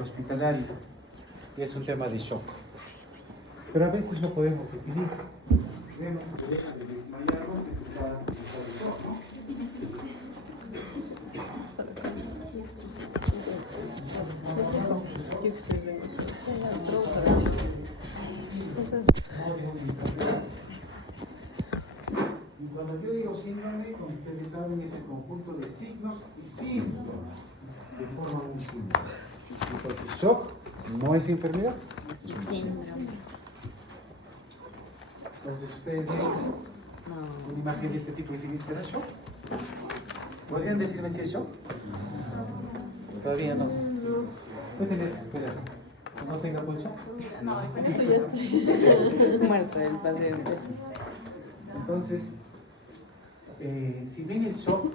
centro hospitalario. Y es un tema de shock. Pero a veces no podemos definir. Tenemos el derecho de desmayarnos y estar en estado de shock, ¿no? Y cuando yo digo síndrome, como ustedes saben, es el conjunto de signos y síntomas de forma muy simple. Entonces, shock no es enfermedad, es un síndrome. Entonces, ustedes ven una imagen de este tipo y si será shock. ¿Podrían decirme si es shock? Todavía no. ¿Tú tienes que esperar? ¿No tenga pulso? No, con eso ya estoy muerto el paciente. Entonces, si bien el shock,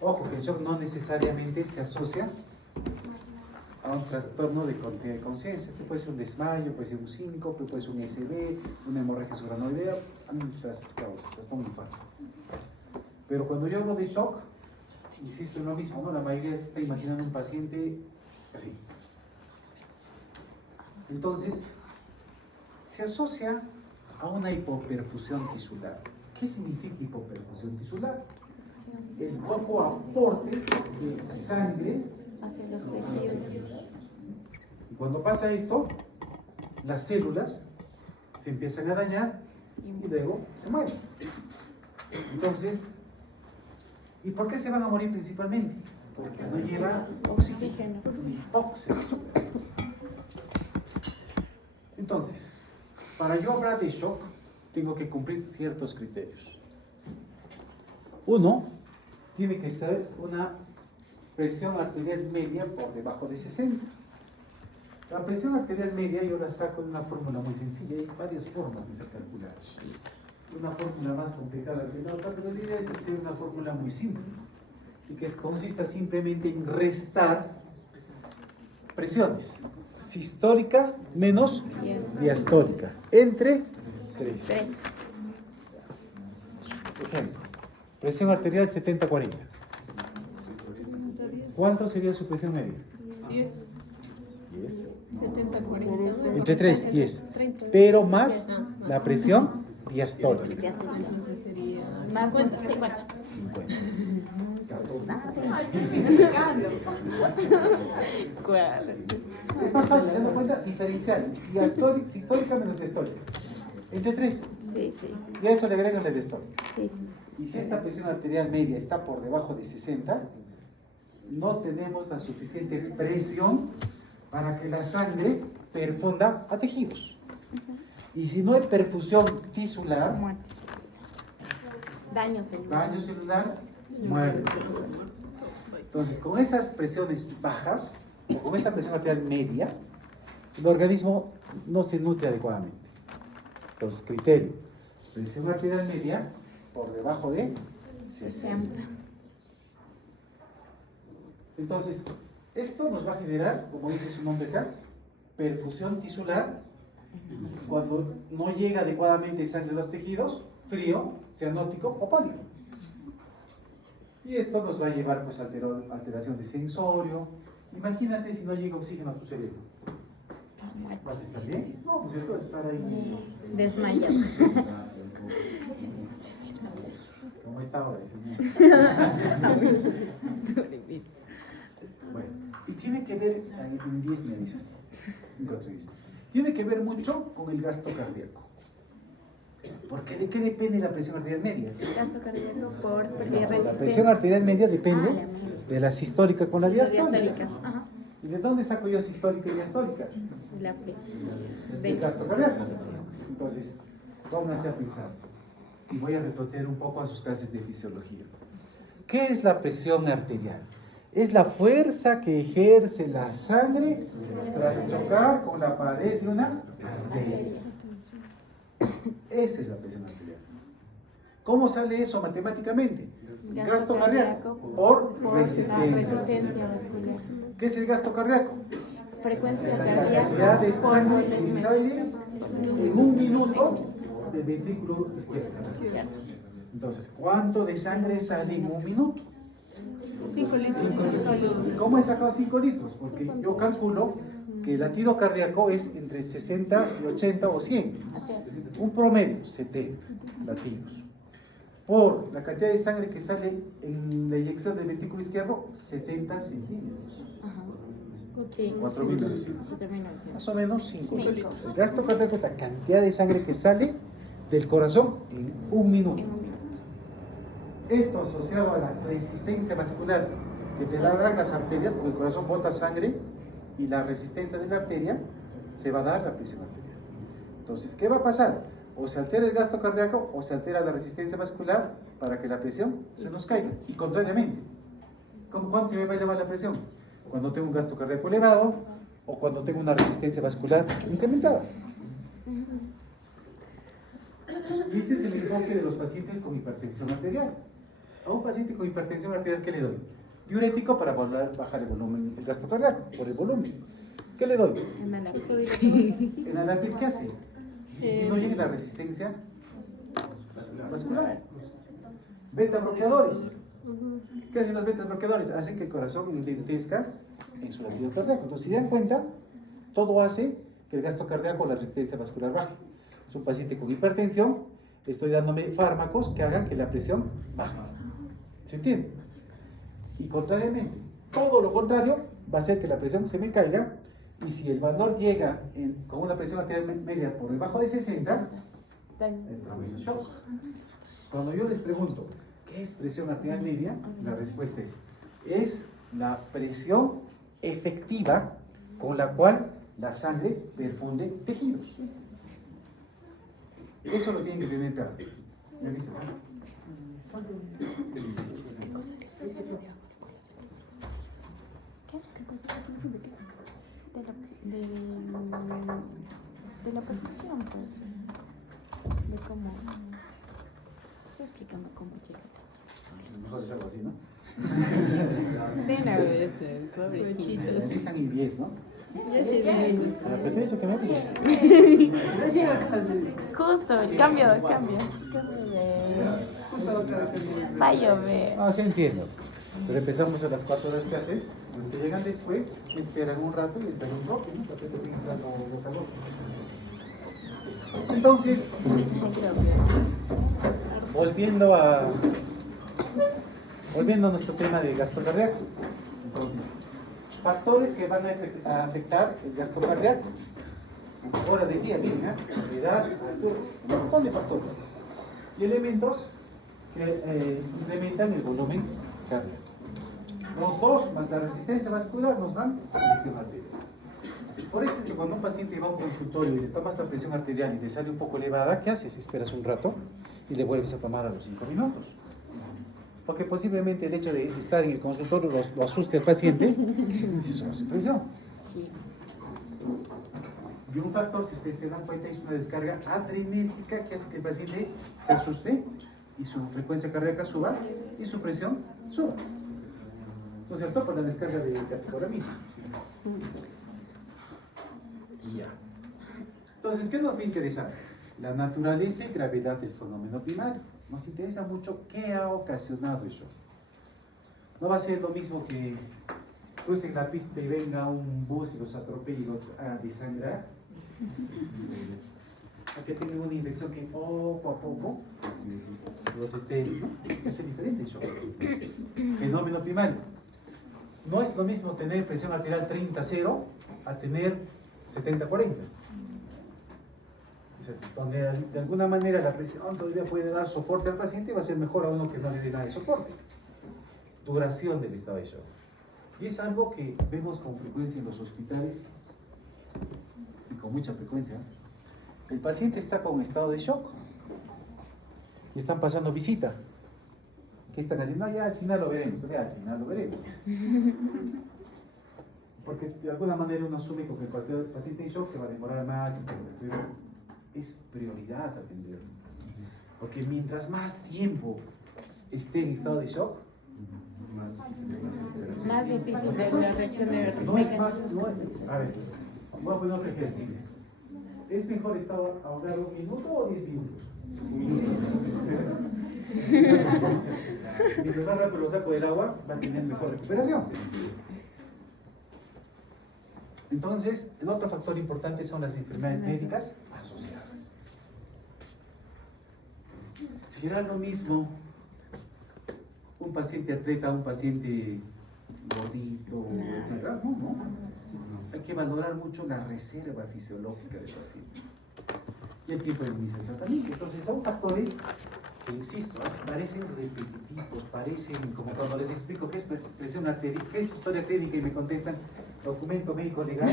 ojo que el shock no necesariamente se asocia a un trastorno de conciencia, que puede ser un desmayo, puede ser un síncope, puede ser un SB, una hemorragia supranoidea, hay muchas causas, hasta un infarto. Pero cuando yo hablo de shock, insisto en lo mismo, ¿no? La mayoría se está imaginando un paciente así. Entonces, se asocia a una hipoperfusión tisular. ¿Qué significa hipoperfusión tisular? El poco aporte de sangre Hacia los tejidos. y cuando pasa esto, las células se empiezan a dañar y luego se mueren. Entonces, ¿y por qué se van a morir principalmente? Porque no lleva oxígeno. Poco se sube. Entonces, para yo hablar de shock, tengo que cumplir ciertos criterios. Uno, tiene que ser una presión arterial media por debajo de 60. La presión arterial media yo la saco de una fórmula muy sencilla, hay varias formas de calcular. Una fórmula más complicada que la otra, pero la idea es hacer una fórmula muy simple y que consista simplemente en restar presiones. Sistólica menos diastólica entre 3. Ejemplo, presión arterial 70-40. ¿Cuánto sería su presión media? 10. 10. 70, 40. Entre 3 y 10. Pero más la presión diastólica. Entonces sería Más 50. 50. Es más fácil, se dan cuenta, diferencial. Diastólica, sistólica menos diastólica. Entre 3. Sí, sí. Y a eso le agregan la diastólica. Sí, sí. Y si esta presión arterial media está por debajo de 60, no tenemos la suficiente presión para que la sangre perfunda a tejidos. Y si no hay perfusión tisular, Muerte. Daño celular. daño celular, muerte. Entonces, con esas presiones bajas, o con esa presión arterial media, el organismo no se nutre adecuadamente. Entonces, criterio, presión arterial media por debajo de 60. Entonces, esto nos va a generar, como dice su nombre acá, perfusión tisular. Cuando no llega adecuadamente sangre a los tejidos, frío, cianótico o pálido. Y esto nos va a llevar pues, a alteración de sensorio. Imagínate si no llega oxígeno a tu cerebro. ¿Vas a estar bien? No, pues esto es estar ahí. Desmayo. Como está ahora, Bueno, y tiene que ver, en 10 me dices, en 4 días. Tiene que ver mucho con el gasto cardíaco. Porque ¿de qué depende la presión arterial media? Gasto cardíaco por La presión arterial media depende la media. de la sistólica con la diastólica. Diastólica. Ajá. ¿Y de dónde saco yo sistólica y diastólica? La P. Del gasto cardíaco. Entonces, pónganse a pensar. Y voy a retroceder un poco a sus clases de fisiología. ¿Qué es la presión arterial? Es la fuerza que ejerce la sangre tras chocar con la pared de una arteria. Esa es la presión arterial. ¿Cómo sale eso matemáticamente? Gasto cardíaco por resistencia. Resistencia muscular. ¿Qué es el gasto cardíaco? Frecuencia La cantidad cardíaca de por sangre que volumen. sale en un minuto del ventrículo izquierdo. Entonces, ¿cuánto de sangre sale en un minuto? 5 litros. 5 litros. ¿Cómo he sacado 5 litros? Porque yo calculo que el latido cardíaco es entre 60 y 80 o 100. Un promedio, 70 latidos. Por la cantidad de sangre que sale en la eyección del ventrículo izquierdo, 70 centímetros. Sí. 4.900. 4.900. Más o menos 5 Cinco. litros. El gasto cardíaco es la cantidad de sangre que sale del corazón en un minuto. En un minuto. Esto asociado a la resistencia vascular que te dan las arterias, porque el corazón bota sangre y la resistencia de la arteria se va a dar la presión arterial. Entonces, ¿qué va a pasar? O se altera el gasto cardíaco o se altera la resistencia vascular para que la presión se nos caiga. Y contrariamente, ¿con cuánto se me va a llevar la presión? Cuando tengo un gasto cardíaco elevado o cuando tengo una resistencia vascular incrementada. Y ese es el enfoque de los pacientes con hipertensión arterial. A un paciente con hipertensión arterial, ¿qué le doy? Diurético para bajar el volumen, el gasto cardíaco, por el volumen. ¿Qué le doy? Enalapril, ¿qué hace? Disminuye la resistencia vascular. Beta bloqueadores. ¿Qué hacen los beta bloqueadores? Hacen que el corazón enlentezca en su latido cardíaco. Entonces, si dan cuenta, todo hace que el gasto cardíaco o la resistencia vascular baje. Es un paciente con hipertensión, estoy dándome fármacos que hagan que la presión baje. ¿Se entiende? Y contrariamente, todo lo contrario va a hacer que la presión se me caiga, y si el valor llega con una presión arterial media por debajo de 60, entramos en shock. Cuando yo les pregunto, ¿qué es presión arterial media? La respuesta es la presión efectiva con la cual la sangre perfunde tejidos. Eso lo tienen que tener claro. ¿Me avisas? De la perfusión, pues. De cómo. Estoy explicando cómo Mejor es algo así, ¿no? De una vez, pobrecitos. Así están en 10, ¿no? Ya sí, bien. ¿Prefieres o que me avises? Justo, cambio de. Va a llover. Ah, sí entiendo. Pero empezamos a las 4 horas clases. Los que llegan después, esperan un rato y esperan un bloque, ¿no? Para que te tengan lo calor. Entonces, volviendo a nuestro tema de gasto cardíaco. Entonces, factores que van a afectar el gasto cardíaco. Hora del día, miren, edad, altura, un montón de factores. Y elementos que incrementan el volumen cardíaco. Los dos más la resistencia vascular nos dan presión arterial. Por eso es que cuando un paciente va a un consultorio y le tomas la presión arterial y le sale un poco elevada, ¿qué haces? Esperas un rato y le vuelves a tomar a los 5 minutos. Porque posiblemente el hecho de estar en el consultorio lo asuste al paciente y se sube su presión. Y un factor, si ustedes se dan cuenta, es una descarga adrenérgica que hace que el paciente se asuste y su frecuencia cardíaca suba y su presión suba. ¿No es cierto? Por la descarga de catecolaminas. Ya. Entonces, ¿qué nos va a interesar? La naturaleza y gravedad del fenómeno primario. Nos interesa mucho qué ha ocasionado eso. No va a ser lo mismo que crucen la pista y venga un bus y los atropelle y los haga desangrar. A que tengan una infección que poco a poco los esté, ¿no? Es diferente eso. Es fenómeno primario. No es lo mismo tener presión arterial 30-0 a tener 70-40. Donde de alguna manera la presión todavía puede dar soporte al paciente, va a ser mejor a uno que no le dé nada de soporte. Duración del estado de shock. Y es algo que vemos con frecuencia en los hospitales y con mucha frecuencia. El paciente está con estado de shock y están pasando visita. ¿Qué están haciendo? No, ya al final lo veremos, ya al final lo veremos. Porque de alguna manera uno asume que cualquier paciente en shock se va a demorar más, pero es prioridad atenderlo. Porque mientras más tiempo esté en estado de shock, Más difícil de la reacción de no es más. No, a ver, voy a poner otro ejemplo. ¿Es mejor estar ahogado 1 minuto o 10 minutos? 1 minuto. Mientras más rápido lo saco del agua, va a tener mejor recuperación. Entonces, el otro factor importante son las enfermedades médicas asociadas. ¿Será lo mismo un paciente atleta, un paciente gordito, etcétera? No. Hay que valorar mucho la reserva fisiológica del paciente y el tiempo de inicio del tratamiento. Entonces, son factores que, insisto, parecen repetitivos, parecen como cuando les explico qué es presión arterial, qué es historia clínica y me contestan documento médico legal.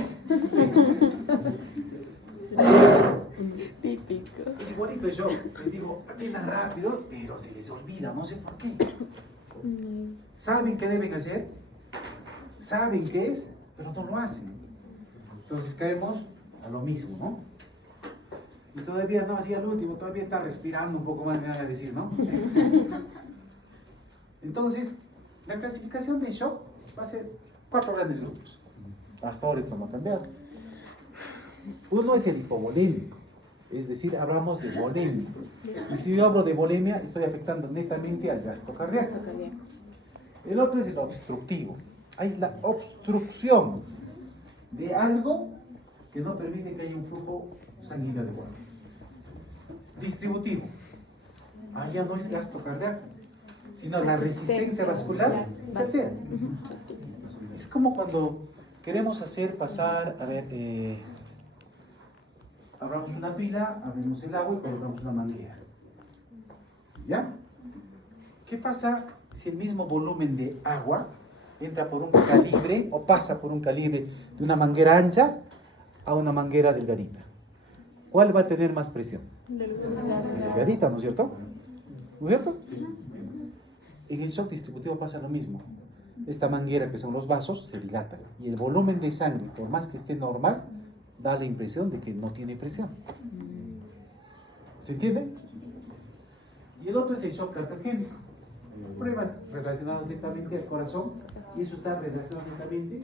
Típico. Es igualito yo, les digo, atiendan rápido, pero se les olvida, no sé por qué. Saben qué deben hacer, saben qué es, pero no lo hacen. Entonces caemos a lo mismo, ¿no? Y todavía no hacía el último, todavía está respirando un poco más, me van a decir, ¿no? Entonces, la clasificación de shock va a ser 4 grandes grupos. Hasta ahora esto no ha cambiado. Uno es el hipovolémico, es decir, hablamos de volemia. Y si yo hablo de volemia, estoy afectando netamente al gasto cardíaco. El otro es el obstructivo. Hay la obstrucción de algo que no permite que haya un flujo sanguíneo adecuado. Distributivo. Ya no es gasto cardíaco, sino la resistencia vascular se altera. Es como cuando queremos hacer pasar, abramos una pila, abrimos el agua y colocamos una manguera. ¿Ya? ¿Qué pasa si el mismo volumen de agua entra por un calibre o pasa por un calibre de una manguera ancha a una manguera delgadita? ¿Cuál va a tener más presión? La delgadita, ¿no es cierto? ¿No es cierto? Sí. En el shock distributivo pasa lo mismo. Esta manguera, que son los vasos, se dilata y el volumen de sangre, por más que esté normal, da la impresión de que no tiene presión. ¿Se entiende? Y el otro es el shock cardiogénico. Pruebas relacionadas directamente al corazón, y eso está relacionado directamente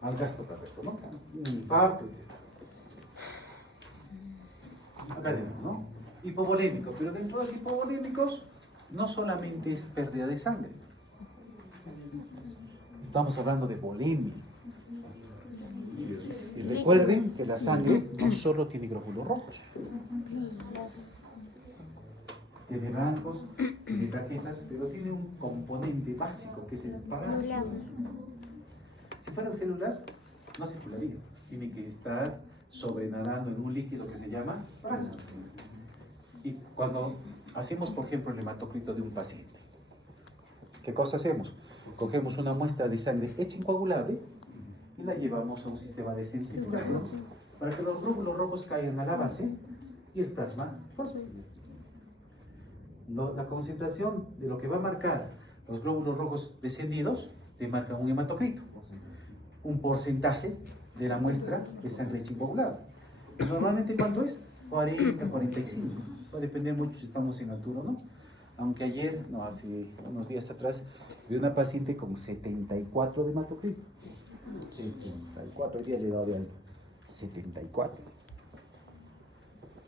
al gasto cardíaco, ¿no? Un infarto, etc. Acá tenemos, ¿no? Hipovolémico, pero dentro de los hipovolémicos no solamente es pérdida de sangre. Estamos hablando de volemia. Y recuerden que la sangre no solo tiene glóbulos rojos. Tiene blancos, tiene plaquetas, pero tiene un componente básico que es el parásito. Si fueran células, no circularía. Tiene que estar sobrenadando en un líquido que se llama parásito. Y cuando hacemos, por ejemplo, el hematocrito de un paciente, ¿qué cosa hacemos? Cogemos una muestra de sangre hecha incoagulable y la llevamos a un sistema de centrifugación para que los glóbulos rojos caigan a la base y el plasma fosfo. La concentración de lo que va a marcar los glóbulos rojos descendidos te marca un hematocrito, un porcentaje de la muestra de sangre hecha incoagulable. Normalmente, ¿cuánto es? 40, 45. Va a depender mucho si estamos en altura o no. Aunque ayer, no, hace unos días atrás, vi una paciente con 74 de hematocrito. 74, hoy día le he dado de algo. 74.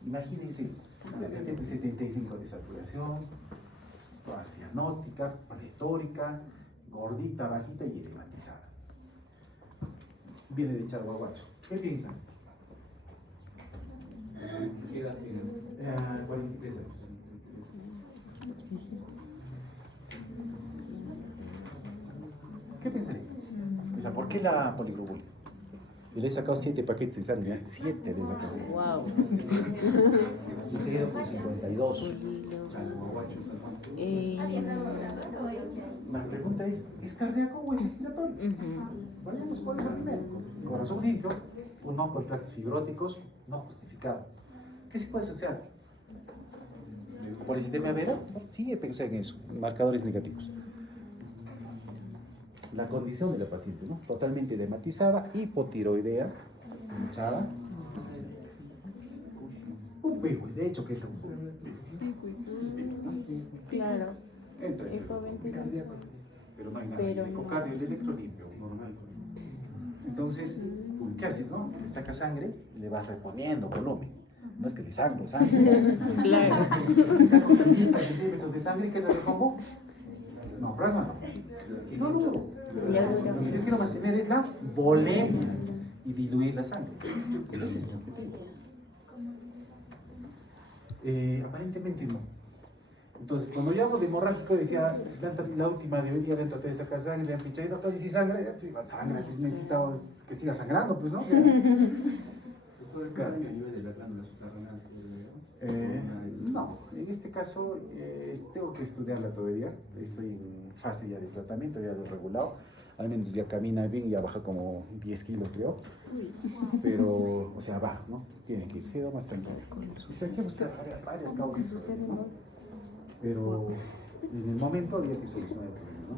Imagínense, de repente 75 de saturación, toda cianótica, pletórica, gordita, bajita y edematizada. Viene de Charhuahuacho. ¿Qué piensan? ¿Qué edad tienen? 43 años. ¿Qué pensaréis? O sea, ¿por qué la poliglobulina? Y le he sacado 7 paquetes de sangre, 7 le he sacado. Wow. Y seguido con 52. La pregunta ¿es cardíaco o es respiratorio? Vayamos por eso primero. Corazón limpio, no con tractos fibróticos, no justificado. ¿Qué se puede asociar? ¿Polisistemia vera? Sí, pensé en eso, marcadores negativos. La condición de la paciente, ¿no? Totalmente edematizada, hipotiroidea, hinchada. Un pico, de hecho, ¿qué es un Claro. Entra en el cardíaco, pero no hay nada. El ecocardio, el electrolimpio, normal. Entonces, ¿qué haces, no? Le sacas sangre y le vas reponiendo volumen. No es que le sangro. Claro. Le saco 30 centímetros de sangre, ¿qué le repongo? No, plasma. No. Lo que yo quiero mantener es la volemia y diluir la sangre. Ese es mi objetivo. Aparentemente no. Entonces, cuando yo hablo de hemorrágico, decía, la última de hoy día dentro de sacar sangre, le han pinchado, doctor, y si sangre, pues sangre, pues necesito que siga sangrando, pues, ¿no? Claro. No, en este caso tengo que estudiarla todavía, estoy en fase ya de tratamiento, ya lo he regulado, al menos ya camina bien, ya baja como 10 kilos creo, pero, o sea, va, ¿no? Tiene que ir, sí, va más tranquilo. O sea, hay que buscar varias causas, ¿no? Pero en el momento había que solucionar el problema, ¿no?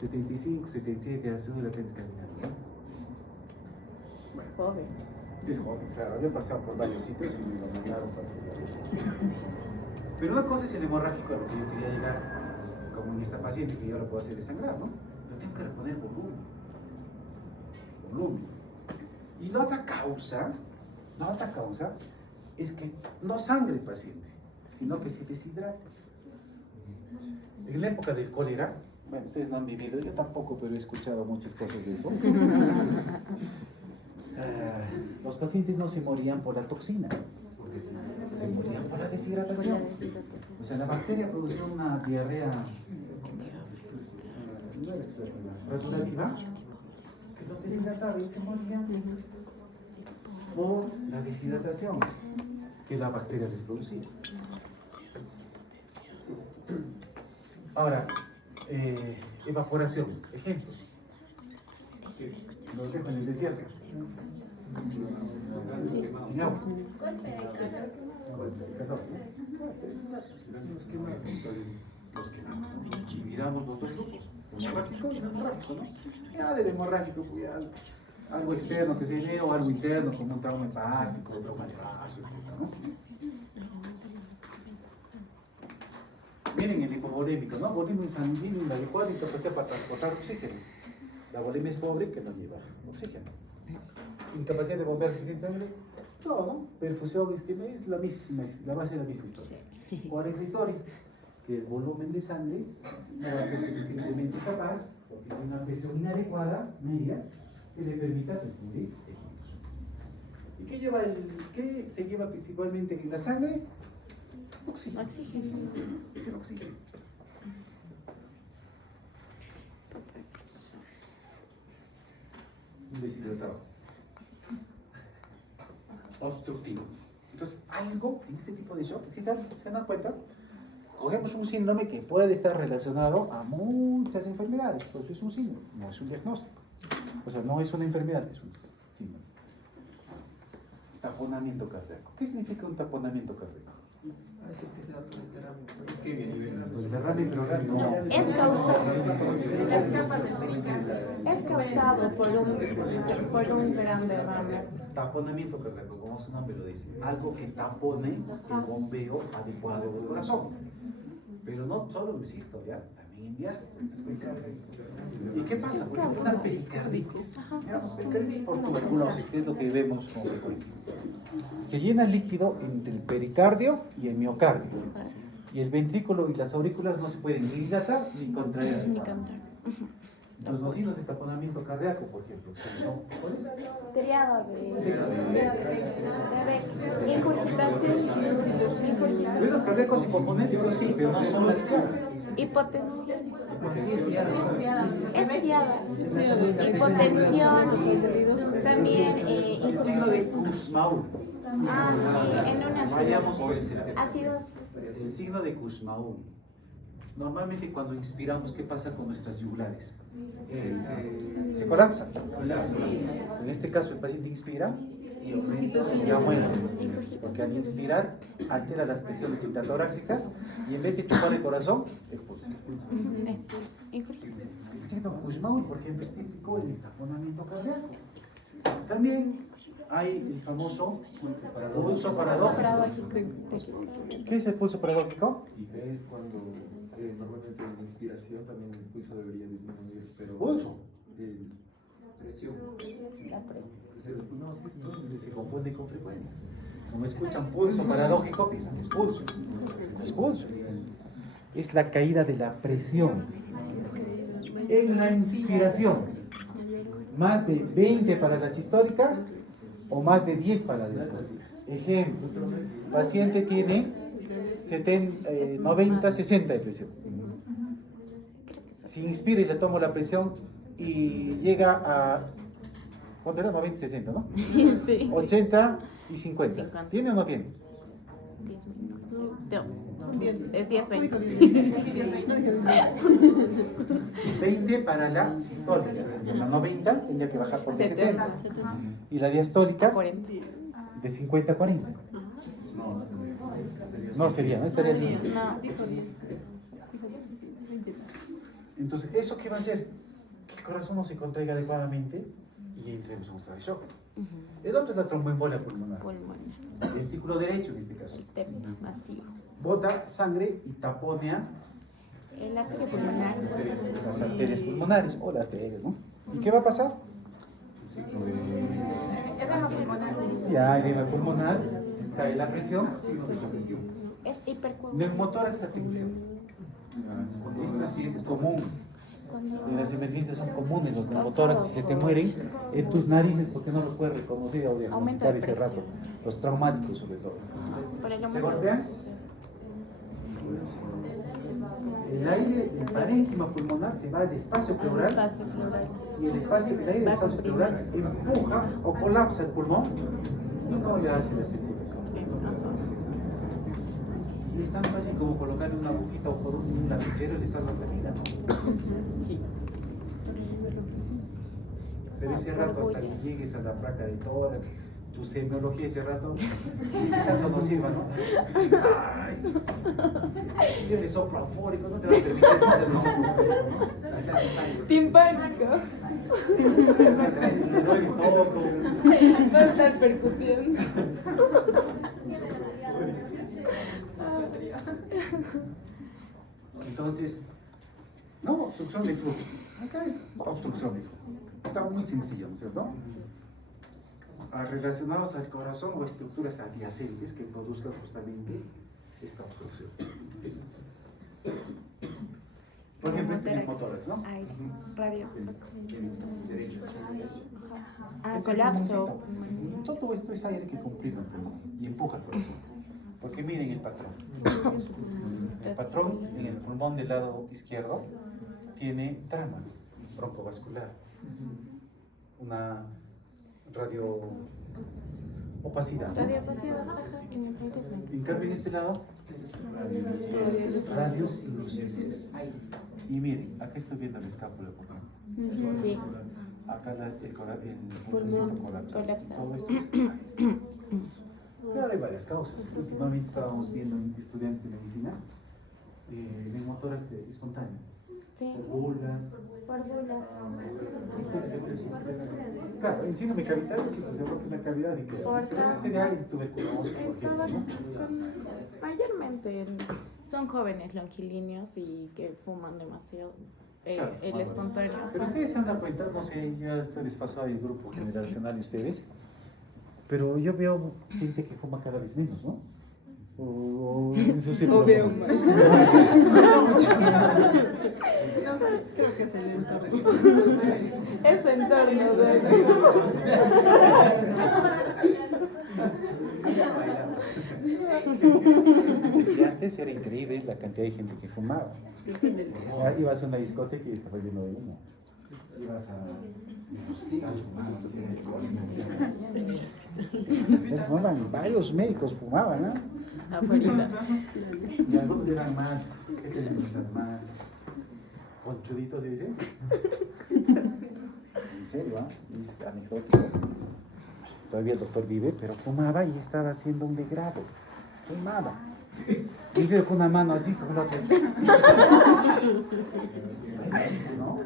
75, 77, a su la tienes caminando, ¿no? Es joven. Es joven, claro, había pasado por varios sitios y me lo mandaron para estudiar. Pero una cosa es el hemorrágico a lo que yo quería llegar, como en esta paciente que yo lo puedo hacer desangrar, ¿no? Pero tengo que reponer volumen. Volumen. Y la otra causa es que no sangre el paciente, sino que se deshidrata. En la época del cólera, bueno, ustedes no han vivido, yo tampoco, pero he escuchado muchas cosas de eso. Los pacientes no se morían por la toxina, se morían por la deshidratación. O sea, la bacteria producía una diarrea radioactiva que los deshidrataba y se morían por la deshidratación que la bacteria les producía. Ahora, evaporación, ejemplos. Los dejo en el desierto. Sin agua. Entonces, los quemamos, ¿no? Y miramos los dos grupos. Hemorrágico y no hemorrágico, ¿no? Ya del hemorrágico, pues ya algo externo que se ve o algo interno, como un trauma hepático, trauma de vaso, etc., ¿no? Miren el hipovolémico, ¿no? Volumen sanguíneo inadecuado y capacidad para transportar oxígeno. La volemia es pobre que no lleva oxígeno. Incapacidad de bombear suficiente sangre, no, ¿no? Perfusión, isquemia, es la misma, la base de la misma historia. ¿Cuál es la historia? Que el volumen de sangre no va a ser suficientemente capaz, porque tiene una presión inadecuada, media, que le permita transfundir tejidos. ¿Y qué se lleva principalmente en la sangre? Oxígeno. Es el oxígeno. Un deshidratado. Obstructivo. Entonces, algo en este tipo de shock, ¿se dan cuenta? Cogemos un síndrome que puede estar relacionado a muchas enfermedades, por eso es un síndrome, no es un diagnóstico. O sea, no es una enfermedad, es un síndrome. Taponamiento cardíaco. ¿Qué significa un taponamiento cardíaco? Es causado por un gran derrame. Taponamiento cardíaco, como su nombre lo dice, algo que tapone el bombeo adecuado del corazón. Pero no solo en sistole, también en diástole. ¿Y qué pasa? Por ejemplo, una pericarditis. Pericarditis por tuberculosis, que es lo que vemos con frecuencia. Se llena líquido entre el pericardio y el miocardio. Y el ventrículo y las aurículas no se pueden ni dilatar ni contraer. Los signos de taponamiento cardíaco, por ejemplo, son ¿cuáles? Triada de ingurgitación. Ruidos cardíacos hipofonéticos sí, pero no son las triadas. Hipotensión. Es triada. Hipotensión. También. El signo de Kussmaul. Ah, sí, en una. Vayamos por ese lado. Ácidos. El signo de Kussmaul. Normalmente cuando inspiramos, ¿qué pasa con nuestras yugulares? Se colapsan. En este caso el paciente inspira y aumenta. Porque al inspirar altera las presiones intratorácicas y en vez de chupar el corazón, expulsa. El signo Kussmaul, por ejemplo, es típico en el taponamiento cardíaco. También hay el famoso pulso paradójico. ¿Qué es el pulso paradójico? Es cuando normalmente en inspiración también el pulso debería disminuir, pero ¿Pulso? presión. No, se confunde con frecuencia. Como escuchan pulso paradójico, piensan que es pulso. No es pulso. Es la caída de la presión. En la inspiración, más de 20 para la sistólica o más de 10 para la diastólica. Ejemplo, paciente tiene 90, 60 de presión. Si inspira y le tomo la presión y llega a, ¿cuánto era? 90, 60, ¿no? Sí. 80 y 50. 50. ¿Tiene o no tiene? 10 minutos. No, 10. es 10, 20. 20 para la sistólica. La 90 tendría que bajar por 70. 70. Y la diastólica 40. de 50 a 40. No sería, ¿no? Estaría bien. No. Entonces, ¿eso qué va a hacer? Que el corazón no se contraiga adecuadamente y entremos en un estado de shock. El otro es la tromboembolia pulmonar. Pulmonar. Ventículo derecho en este caso. TEP masivo. Bota sangre y taponea El arteria pulmonar. las arterias pulmonares o las arterias, ¿no? ¿Y qué va a pasar? Ya, edema pulmonar, cae la presión, Es hipercoagulación. neumotórax, atención. Esto es común. En las emergencias son comunes los neumotórax. Si se te mueren en tus narices, ¿por qué no los puedes reconocer o diagnosticar ese rato? Los traumáticos, sobre todo. Por el ¿Se aumento de golpean? El aire, el parénquima pulmonar se va al espacio pleural espacio pleural. y el espacio, el aire del espacio pleural empuja o colapsa el pulmón y no le hace la circulación. Y es tan fácil como colocarle una agujita o por un lapicero y le salvas la vida. Sí. Pero ese rato hasta que llegues a la placa de tórax, tu semiología ese rato, pues, tanto no sirva, ¿no? Ay, yo le soplo afórico, no te vas a permitir hacer ¿no? Timpánico. Le doy todo. No estás percutiendo. Entonces, no, obstrucción de flujo. Acá es obstrucción de flujo. Está muy sencillo, ¿no es cierto? Relacionados al corazón o estructuras adyacentes que produzcan justamente esta obstrucción. Por ejemplo, este neumotórax, ¿no? Aire. Radio. Ah, Este colapso. pulmoncito. Todo esto es aire que comprime el pulmón y empuja el corazón. Porque miren el patrón. El patrón en el pulmón del lado izquierdo tiene trama broncovascular, una radio opacidad. Radiopacidad, ajá, en el aire es negro. En cambio, en este lado, radios y luces. Y miren, acá estoy viendo la escápula pulmonar. Sí. Acá el pulmoncito colapsa. Colapsa. Todo esto es. Claro, hay varias causas. Últimamente estábamos viendo un estudiante de medicina, neumotórax espontáneo. Sí. Burlas. Por bulas. Claro, en síndrome cavitario sí, pues se rompe una cavidad y queda. Por Pero eso sería alguien tuberculosis, por ejemplo, ¿no? Mayormente son jóvenes longilíneos y que fuman demasiado. Claro, El fumadores. espontáneo. Pero ustedes se han dado cuenta, no sé, ya está desfasado el grupo generacional de ustedes, pero yo veo gente que fuma cada vez menos, ¿no? O en su círculo. veo No, más. no mucho. Creo que es el entorno. Es entorno Es que antes era increíble la cantidad de gente que fumaba. Ya ibas a una discoteca y estaba lleno de humo. Ibas a fumaban, varios médicos fumaban, ¿no? afuera. Y algunos eran más, ¿qué tenemos? Más conchuditos, ¿se dice? En serio, ¿ah? Es anecdótico. Todavía el doctor vive, pero fumaba y estaba haciendo un degrado. Fumaba. Y dice con una mano así, con la otra. ¿No?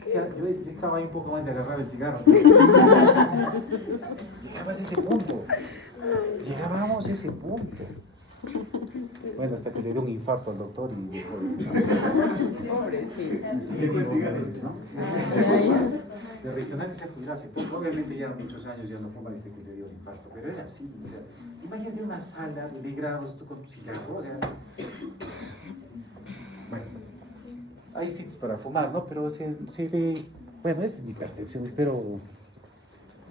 O sea, yo estaba ahí un poco más de agarrar el cigarro. Llegabas a ese punto. Llegábamos a ese punto. Bueno, hasta que le dio un infarto al doctor y dijo. Pobrecito. ¿No? De regional se ha jubilado hace poco. Obviamente ya muchos años ya no fuma desde que le dio el infarto, pero era así. O sea, imagínate una sala de grados, tú con tu cigarro, o sea. Bueno, hay sitios para fumar, ¿no? Pero se ve, bueno, esa es mi percepción, espero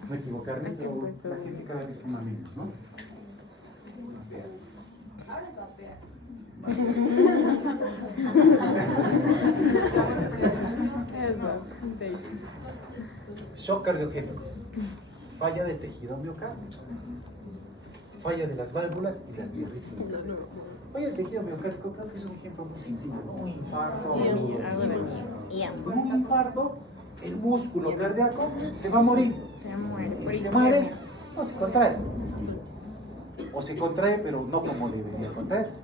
no equivocarme, pero la gente cada vez fuma menos, ¿no? Shock cardiogénico, falla del tejido miocárdico, falla de las válvulas y las diuréticas. Falla del tejido miocárdico, creo que es un ejemplo muy sencillo, ¿no? Un infarto. Con un infarto, el músculo cardíaco se va a morir. Y si se muere, no se contrae. O se contrae, pero no como debería contraerse.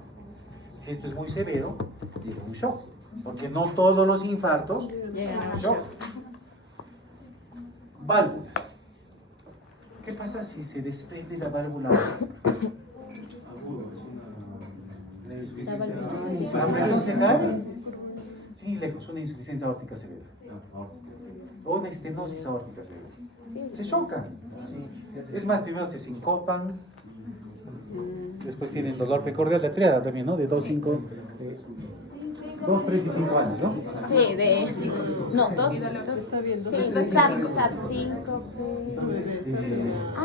Si esto es muy severo, llega un shock. Porque no todos los infartos es un shock. Válvulas. ¿Qué pasa si se desprende la válvula? ¿La presión se cae? Sí, lejos, una insuficiencia aórtica severa. O una estenosis aórtica severa. Se chocan. Es más, primero se sincopan, después tienen dolor precordial, la triada también, ¿no? De 2, 5, 2, 3 y 5 años, ¿no? Sí, no, dos. Está bien, dos. Sí, SAT 5. Entonces,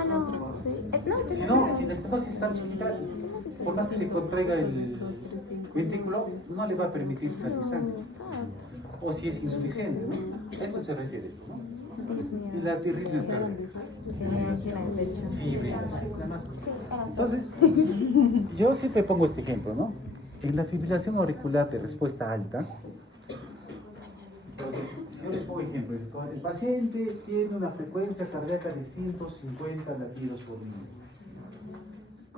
No, sí. si no, si la estenosis es tan chiquita, por más que se contraiga el ventrículo, no le va a permitir salir sangre. O si es insuficiente, ¿no? A eso se refiere esto, ¿no? Y las arritmias cardíacas. Fibrilación. Entonces, yo siempre pongo este ejemplo, ¿no? En la fibrilación auricular de respuesta alta, entonces, si yo les pongo ejemplo, el paciente tiene una frecuencia cardíaca de 150 latidos por minuto.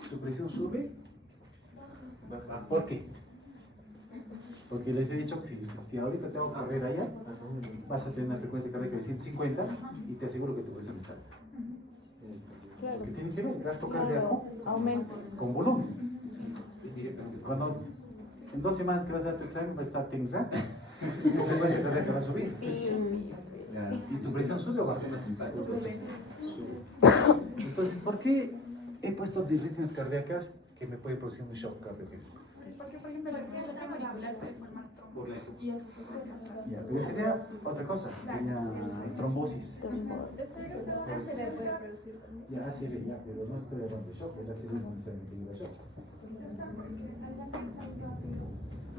¿Su presión sube? Baja. ¿Por qué? Porque les he dicho que si ahorita te hago correr allá, vas a tener una frecuencia cardíaca de 150 y te aseguro que tu presión está alta. Porque tiene que ver el gasto cardíaco con volumen. Cuando en 2 semanas que vas a dar tu examen, va a estar tensa, y tu frecuencia cardíaca va a subir. ¿Y tu presión sube o baja? Entonces, ¿por qué he puesto arritmias cardíacas que me pueden producir un shock cardiogénico? Porque, por ejemplo, la fibrilación auricular puede formar trombosis. Y eso puede causar. Ya, pero sería otra cosa, sería trombosis. ACV puede producir también. Ya, ACV, ya, pero no estoy hablando de shock, el ACV no necesariamente lleva shock.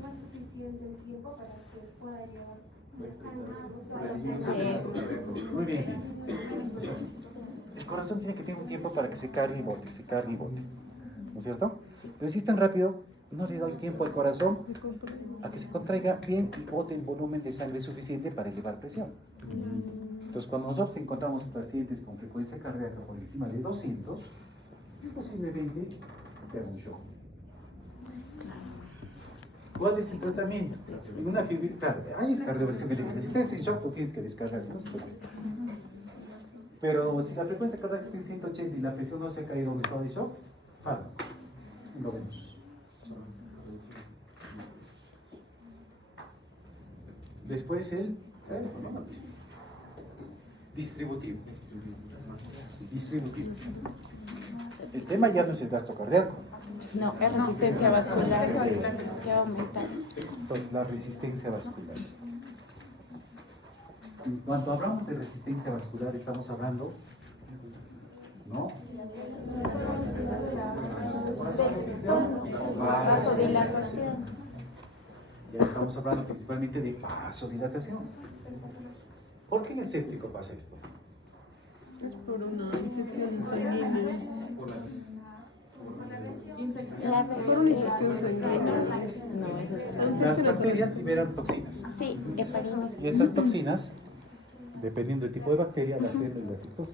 No es suficiente el tiempo para que pueda llevar Muy bien. El corazón tiene que tener un tiempo para que se cargue y bote, ¿no es cierto? Pero si es tan rápido, no le doy tiempo al corazón a que se contraiga bien y bote el volumen de sangre suficiente para elevar presión. Entonces, cuando nosotros encontramos pacientes con frecuencia cardíaca por encima de 200, posiblemente te haga un shock. ¿Cuál es el tratamiento? En una fibrilación, claro, hay cardioversión eléctrica. Si estás en shock, tú tienes que descargar, no se puede. Pero si la frecuencia cardíaca está en 180 y la presión no se ha caído donde está de shock, fármaco. Lo vemos. Después el distributivo. El tema ya no es el gasto cardíaco. No, es resistencia vascular que aumenta. Pues la resistencia vascular. Cuando hablamos de resistencia vascular, estamos hablando, ¿no? Vasodilatación. Ya estamos hablando principalmente de vasodilatación. ¿Por qué en el séptico pasa esto? Es por una infección sanguínea. Por una infección sanguínea. Las bacterias liberan toxinas. Sí, heparinas. Y esas toxinas, dependiendo del tipo de bacteria, las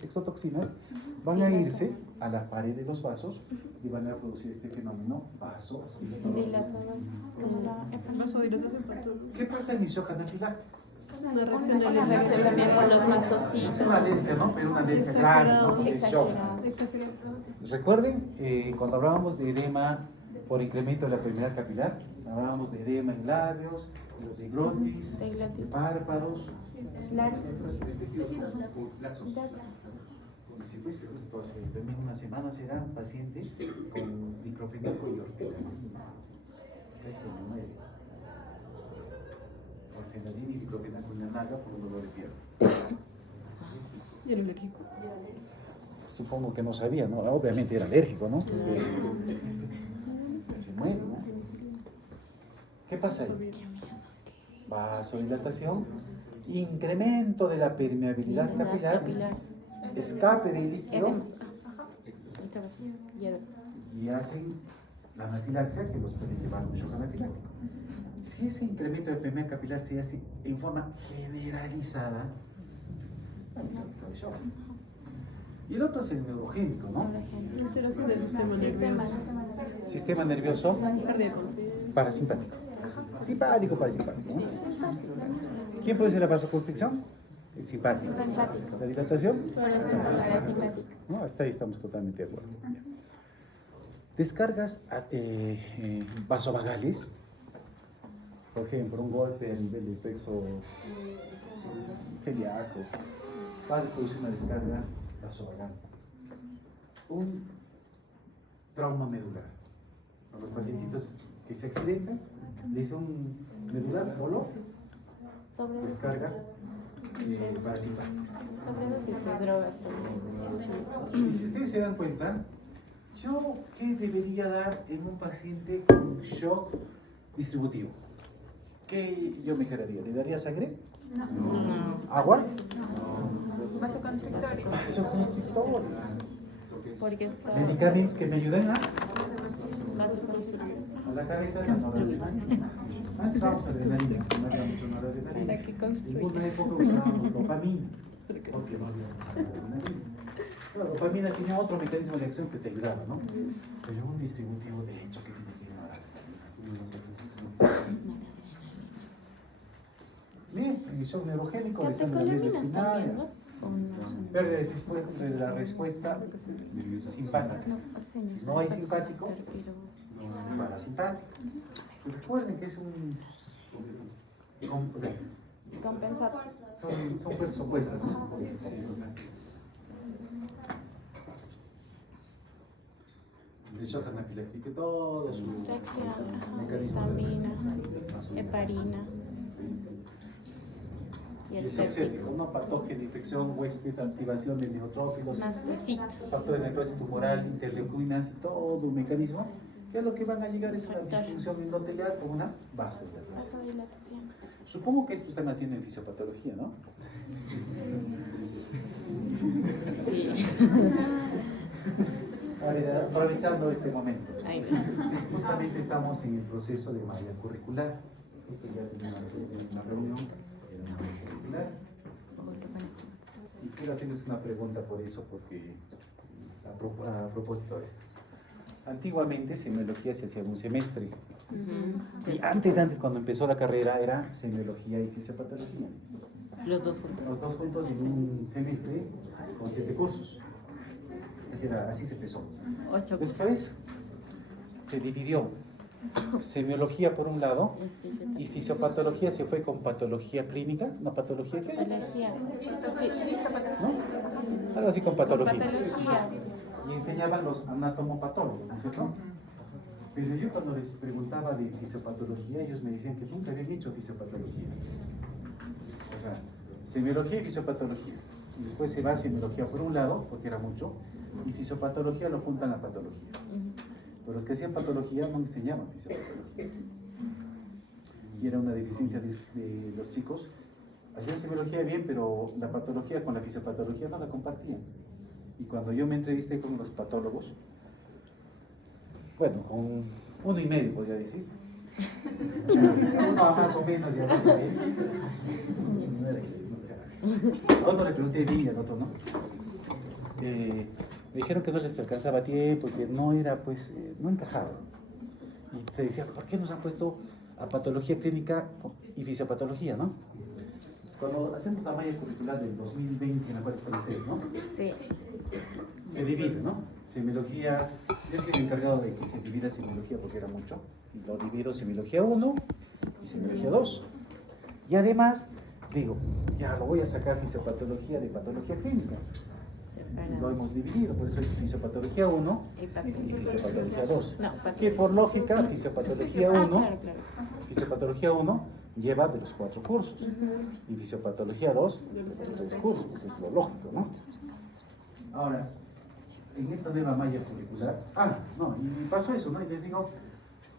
exotoxinas, van a irse a la pared de los vasos y van a producir este fenómeno vasodilatador. Vasodilatación por todo. ¿Qué pasa en el shock anafiláctico? Es una reacción Una reacción alérgica. también por los mastocitos. Es una alergia, ¿no? Pero una alergia grave, ¿no? Porque es shock. Exagerado. Recuerden, cuando hablábamos de edema por incremento de la permeabilidad capilar, hablábamos de edema en labios, de glotis, de párpados. Sí, pues justo hace también una semana será un paciente con diclofenaco y orfenador. Casi se muere. norfenadina y diclofenac por un dolor de pierna. ¿Y el alérgico? Supongo que no sabía, ¿no? Obviamente era alérgico, ¿no? Se muere, ¿no? ¿Qué pasa ahí? Vasodilatación, incremento de la permeabilidad capilar, escape de líquido y hacen la anafilaxia que los puede llevar a un shock anafiláctico. Si ese incremento de permeabilidad capilar se hace en forma generalizada, anafilaxia de shock. Y el otro es el neurogénico, ¿no? Alteración del sistema nervioso. Sistema nervioso Cardíaco, sí. parasimpático. Simpático, parasimpático, ¿no? ¿Quién puede ser la vasoconstricción? El simpático. ¿La dilatación? ¿No? Hasta ahí estamos totalmente de acuerdo. Descargas vasovagales, por ejemplo, un golpe a nivel del plexo celíaco, va a producir una descarga vasovagal. Un trauma medular. A los pacientitos que se accidentan, le hice un medular, dolor, descarga parasimpática. Sobredosis de drogas Y si ustedes se dan cuenta, ¿yo qué debería dar en un paciente con shock distributivo? ¿Qué yo me quedaría? ¿Le daría sangre? No. ¿Agua? Vasoconstrictores. Vasoconstrictores. porque está Medicamentos que me ayuden a vasoconstrictor. la cabeza, la noradrenalina. Antes vamos a adrenalina, no había mucho noradrenalina. Para que construya. En una época usábamos dopamina. Porque no había adrenalina. La dopamina tenía otro mecanismo de acción que te ayudaba, ¿no? Pero un distributivo de hecho que tiene que noradrenalina. Bien, en el shock neurogénico, lesión de la médula ¿Catecolaminas también, espinal, no? ¿O no? pérdida de la respuesta simpática. Si no hay simpático, parasimpático. Recuerden que es un... o sea, Compensar. son presupuestos. El shock anafiláctico, todo su mecanismo de Histamina, defensa. heparina. Y el El shock séptico. séptico, ¿no? Patógeno, infección, huésped, activación de neutrófilos, Mastocitos. factores de necrosis tumoral, interleucinas, todo un mecanismo, que es lo que van a llegar es una disfunción endotelial con una vasodilatación. Vasodilatación. Supongo que esto están haciendo en fisiopatología, ¿no? Sí. Ahora, aprovechando este momento, Ay, justamente estamos en el proceso de malla curricular. Justo ya teníamos una reunión, era una malla curricular. Y quiero hacerles una pregunta por eso, porque a propósito de esto. Antiguamente semiología se hacía en un semestre. Y antes, cuando empezó la carrera, era semiología y fisiopatología. Los dos juntos. Los dos juntos en un semestre con 7 cursos. Así se empezó. 8. Después se dividió. Semiología por un lado y fisiopatología se fue con patología clínica. ¿No patología qué? Patología. ¿No? Algo así con patología. Patología. Y enseñaban los anatomopatólogos, ¿no es cierto? Pero yo cuando les preguntaba de fisiopatología, ellos me decían que nunca habían hecho fisiopatología. O sea, semiología y fisiopatología. Y después se va a semiología por un lado, porque era mucho, y fisiopatología lo juntan a patología. Pero los que hacían patología no enseñaban fisiopatología. Y era una deficiencia de los chicos. Hacían semiología bien, pero la patología con la fisiopatología no la compartían. Y cuando yo me entrevisté con los patólogos, bueno, con 1,5 podría decir. Uno más o menos, ya no bien. A uno le pregunté bien y al otro no. Me dijeron que no les alcanzaba tiempo, que no era, pues, no encajaba. Y se decía, ¿por qué nos han puesto a patología clínica y fisiopatología, no? Pues cuando hacemos la malla curricular del 2020, en la cual están ustedes, ¿no? Sí. Se divide, ¿no? Semiología, yo soy el encargado de que se divida semiología porque era mucho. Y lo divido semiología 1 y semiología 2. Y además, digo, ya lo voy a sacar fisiopatología de patología clínica. Y lo hemos dividido, por eso hay fisiopatología 1 y fisiopatología 2. No, Que por lógica, fisiopatología 1, claro. fisiopatología 1 lleva de los 4 cursos. Y fisiopatología 2 de los 3 cursos, porque es lo lógico, ¿no? Ahora, en esta nueva malla curricular, no, y pasó eso, ¿no? Y les digo,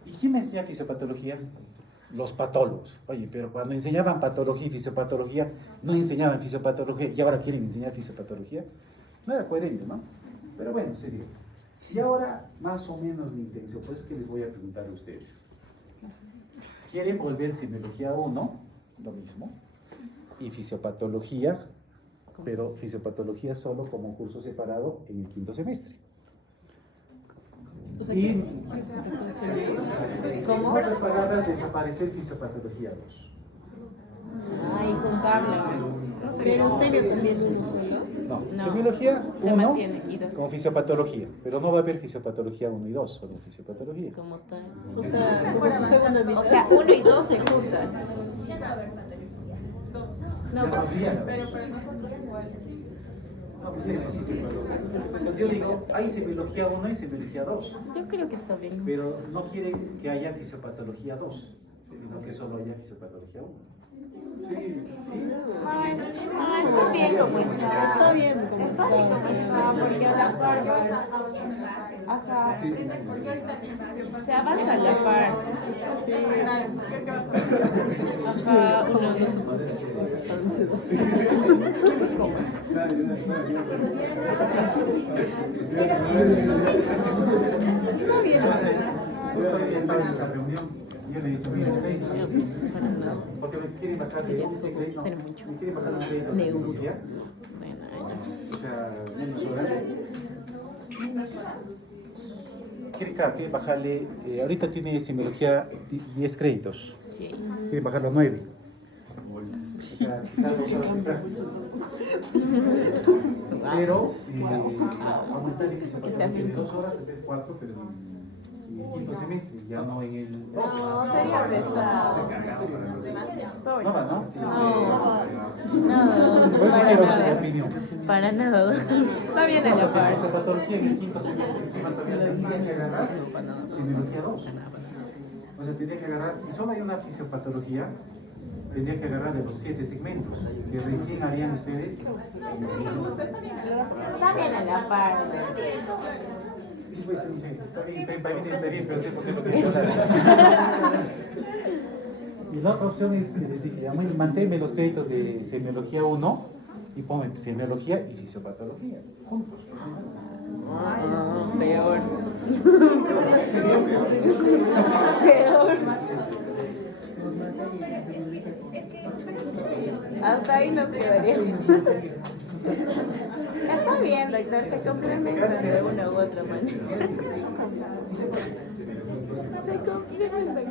¿y quién me enseña fisiopatología? Los patólogos. Oye, pero cuando enseñaban patología y fisiopatología, no enseñaban fisiopatología y ahora quieren enseñar fisiopatología. No era coherente, ¿no? Pero bueno, sería. Y ahora, más o menos mi intención, por eso que les voy a preguntar a ustedes. ¿Quieren volver semiología 1? Lo mismo. Y fisiopatología, pero fisiopatología solo como curso separado en el 5º semestre. O sea, Y, que- en otras palabras, desaparecer fisiopatología 2. Ay, juntarlo. pero serio también uno solo. No, No, semiología se 1 mantiene, y 2. como fisiopatología, pero no va a haber fisiopatología 1 y 2, solo fisiopatología. Como tal. O sea, como su segunda vida. O sea, 1 y 2 se juntan. No, Ya pues, podría, ¿no? Pero nosotros igual. No, pues, pues yo digo, hay semiología 1 y semiología 2, yo creo que está bien. pero no quieren que haya fisiopatología 2, sino que solo haya fisiopatología 1. Sí, sí. Está bien como está. Está bien como está. Porque a la par ajá. Se avanza a la par. Sí. Ajá, uno Está bien. Entonces, estoy en la reunión. Yo le he dicho, miren, 6, porque me quieren bajar de 11 créditos, me quieren bajar los créditos de psicología, o sea, menos horas. Quieren bajarle, ahorita tiene semiología 10 créditos, Sí. quieren bajarlo a 9. O sea, quitar 2 horas de práctica. Pero aumentar el fisiopatología de 2 horas, hacer 4, pero en el 5º semestre, ya no en el 2. No, sería pesado. No va, ¿no? No, Por eso para quiero su nada. opinión. Para nada. Está bien a la Porque par. fisiopatología en el 5º semestre, encima todavía tendría que agarrar semiología 2. O sea, tendría que agarrar, si solo hay una fisiopatología, tendría que agarrar de los 7 segmentos, que recién harían ustedes. Está bien a la par. Sí, pues, sí, está bien, para mí está bien, pero sé por qué no te hablar. Y la otra opción es, les dije, manténme los créditos de semiología 1 y ponme semiología y fisiopatología juntos. Peor. Peor. Hasta ahí nos quedaría. Está bien, doctor, se complementan de una u otra manera. Se complementan.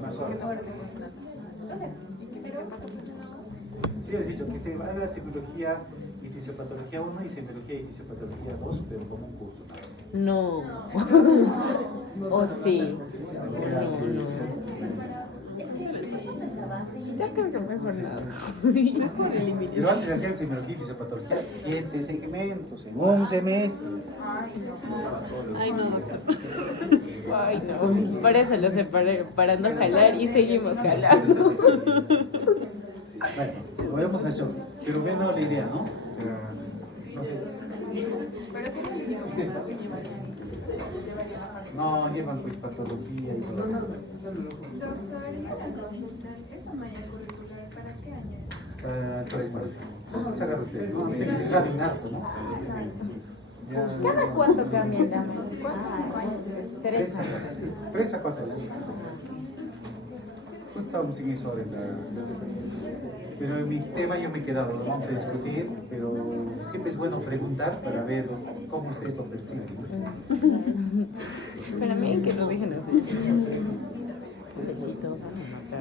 Más horas. Sí, les he dicho que se haga semiología y fisiopatología 1 y semiología y fisiopatología 2, pero como un curso. No. O sí. No. Ya creo que mejor nada. Pero antes de hacer semiología y fisiopatología, 7 segmentos en un semestre. Ay, no, doctor. Ay, no. Por eso lo separé, para no jalar y seguimos jalando. Bueno, volvemos a show. Pero viendo la idea, ¿no? O sea, no sé. No, llevan pues patología y todo. Doctor, esta malla curricular, ¿para qué año? ¿Cómo se agarra usted? No, sé que se trata en harto, ¿no? ¿Cada cuánto cambian la mano? 3 a 4 años. Pues estábamos en eso ahora en la... Pero en mi tema yo me he quedado, lo vamos a discutir, pero siempre es bueno preguntar para ver cómo ustedes lo perciben. Para mí que lo dejen así.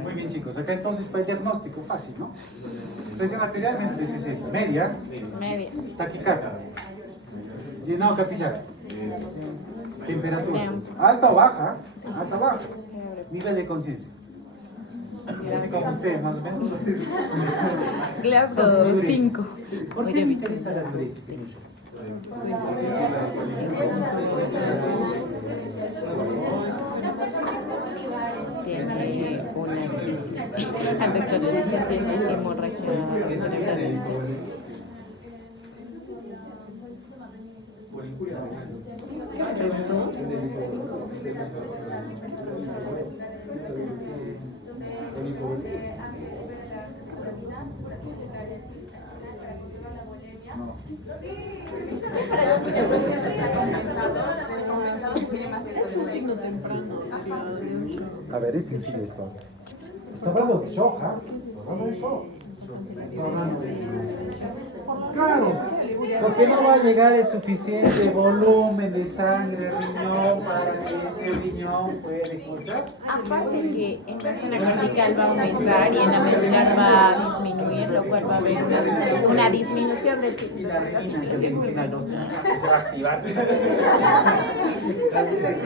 Muy bien, chicos, acá entonces para el diagnóstico fácil, ¿no? Presión arterial menos de 60, media, Media. taquicardia, llenado capilar, temperatura, alta o baja, nivel de conciencia. Así como ustedes, más o menos. Glaso 5. ¿Por qué me interesan las breces? Tiene una crisis. Al doctor le dice tiene hemorragia cerebral. ¿Qué preguntó? Es un signo temprano. A ver, es sencillo esto. Está hablando de shock, ¿ah? Está hablando de shock. Claro, porque no va a llegar el suficiente volumen de sangre al riñón para que este riñón pueda expulsar. Aparte que en la zona cortical va a aumentar y en la medular va a disminuir, lo cual va a haber una disminución del Y la renina que medicina los se va a activar.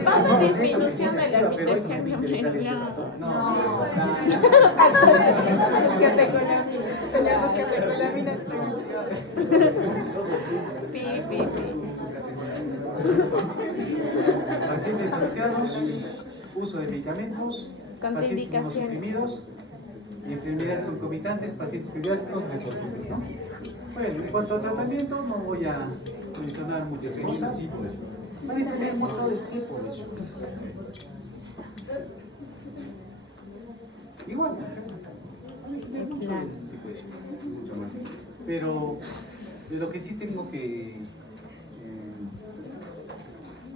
Va a No, haber eso sí disminución se de la activa, pero eso no me interesa ese intercambio. dato. No, pacientes ancianos, uso de medicamentos, pacientes inmunosuprimidos, enfermedades concomitantes, pacientes pediátricos, deportistas, ¿no? Bueno, en cuanto a tratamiento, no voy a mencionar muchas cosas. Va a depender mucho del tipo de shock. Igual, pero lo que sí tengo que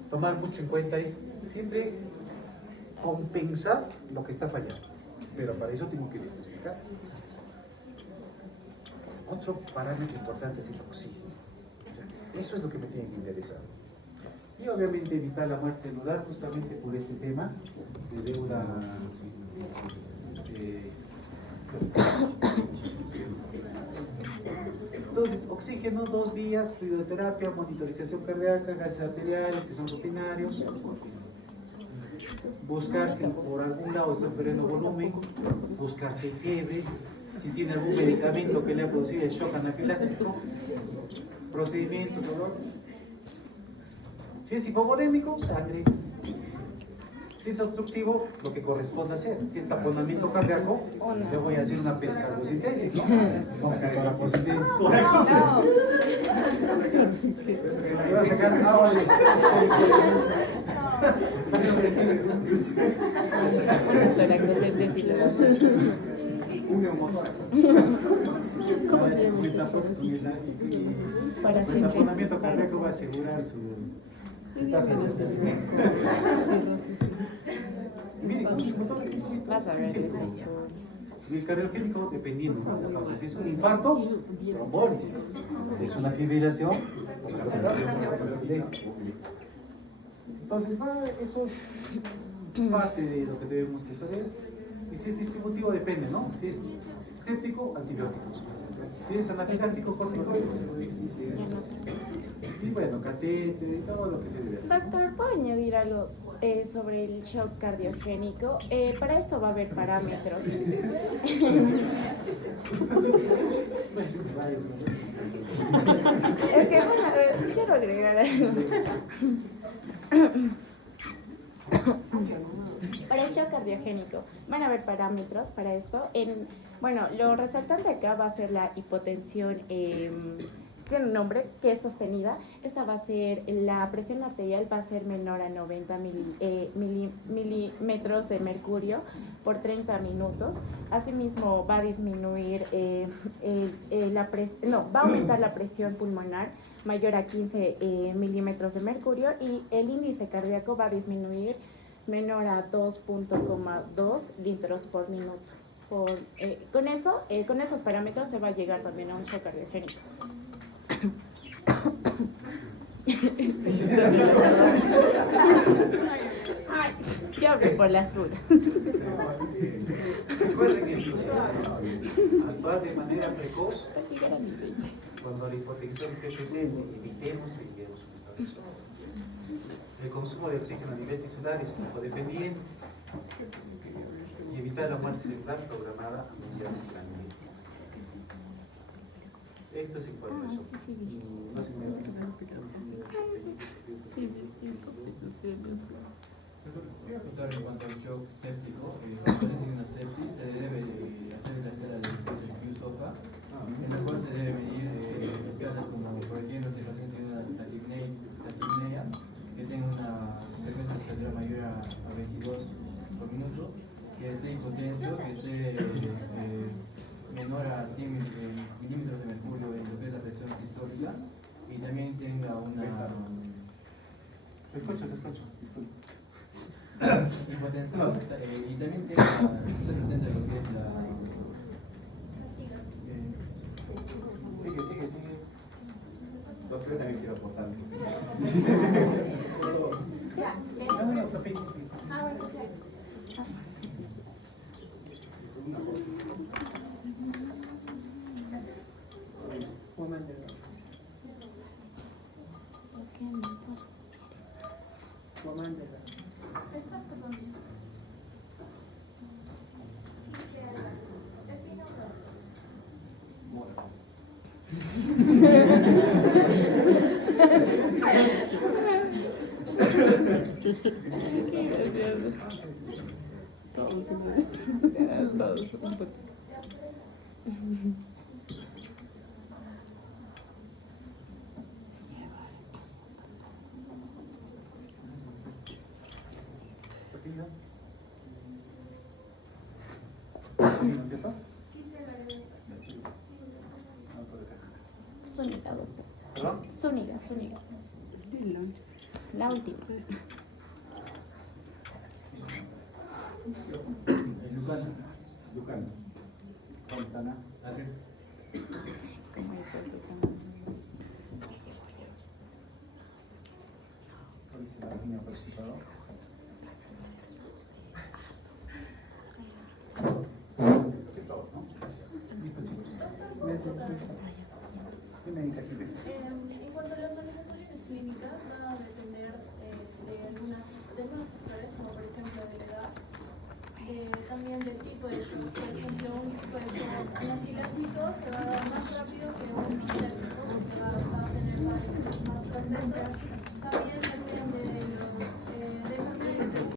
tomar mucho en cuenta es siempre compensar lo que está fallando. Pero para eso tengo que diagnosticar. Otro parámetro importante es el oxígeno. O sea, eso es lo que me tiene que interesar. Y obviamente evitar la muerte celular justamente por este tema de deuda. Entonces, oxígeno, 2 vías, fluidoterapia, monitorización cardíaca, gases arteriales, que son rutinarios. Buscar si por algún lado estoy perdiendo volumen, buscar si hay fiebre, si tiene algún medicamento que le ha producido el shock anafiláctico, procedimiento, dolor. Si es hipovolémico, sangre. Si es obstructivo, lo que corresponde hacer. Si es taponamiento cardíaco, le voy a hacer una percarbosintesis, ¿no? Con cardiacosintesis. Le voy a sacar agua de... ¿Cómo se llama? Para el taponamiento cardíaco va a asegurar su tasa de miren, un montón de Vas a ver sí, que sí. sí. Y el cardiogénico, dependiendo, ¿no? La causa. Si es un infarto, trombólisis. Si es una fibrilación, entonces, eso es parte de lo que debemos que saber. Y si es distributivo, depende, ¿no? Si es séptico, antibióticos. Si es anafiláctico, corticoides. Y bueno, catéter y todo lo que se debe hacer. Doctor, ¿puedo añadir algo sobre el shock cardiogénico? Para esto va a haber parámetros. Es que, bueno, a ver, quiero agregar algo. Para el shock cardiogénico van a haber parámetros para esto. Bueno, lo resaltante acá va a ser la hipotensión, tiene un nombre, que es sostenida. Esta va a ser, la presión arterial va a ser menor a 90 milímetros de mercurio por 30 minutos. Asimismo va a disminuir, va a aumentar la presión pulmonar mayor a 15 milímetros de mercurio, y el índice cardíaco va a disminuir menor a 2.2 litros por minuto. Con esos parámetros se va a llegar también a un shock cardiogénico. Yo hablé por la sur. Recuerden que actuar de manera precoz, cuando la hipotensión PPC, evitemos que lleguemos a un estado de shock. El consumo de oxígeno a nivel tisular es dependiente y evitar la muerte cerebral programada a mediano plazo. Esto es información. sí, sí. No se me Voy a contar en cuanto al shock séptico. Cuando tiene una sepsis, se debe de hacer la escala del Q-SOFA, en la cual se debe medir escalas como, por ejemplo, si el paciente tiene una taquipnea, que tenga una frecuencia cardíaca mayor a 22 por minuto, que esté hipotenso, que esté menor a 100 milímetros de mercurio en lo que es la presión sistólica, y también tenga una Te escucho. Disculpa. hipotensión, y también tenga, se presenta lo que es la Sigue. Doctor, también quiero aportar. No, papito. Todos. ¿No es cierto? Zúñiga, doctor. ¿Perdón? Zúñiga. La última. Lucano. Fontana. Como ahí fue el ¿Cuál será el que me ha participado? Todos, ¿no? Listo, chicos. ¿Qué médica quieres? En cuanto a las manifestaciones clínicas, nada a depender de algunos factores, como por ejemplo de la edad, también del tipo de shock. Por ejemplo, un anafiláctico se va a dar más rápido que un